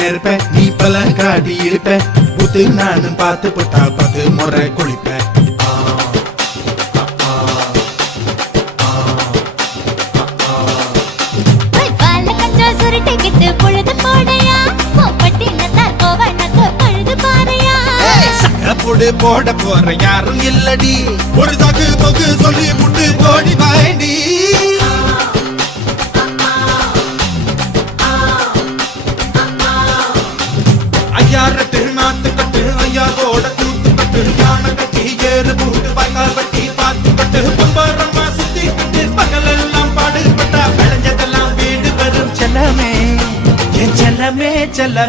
நெருப்ப நீ பல காட்டி இருப்ப புத்து நானும் பார்த்து போட்டா 10 முறை குளிப்ப போட போற யாரும் இல்லடி ஒரு சாக்கு போக்கு சொல்லி புட்டு போடி பாயண்டி ஐயாரத்து நாத்து கட்டு ஐயா கோட கூத்து கட்டு யானை கட்டி ஏறு பூட்டு பாய்க்கால் வட்டி பாத்து கட்டு பம்பரமா சுத்தி கட்டு பகல் எல்லாம் பாடுபட்டா விளைஞ்சதெல்லாம் வீடு வரும் செல்லமே என் செல்லமே செல்ல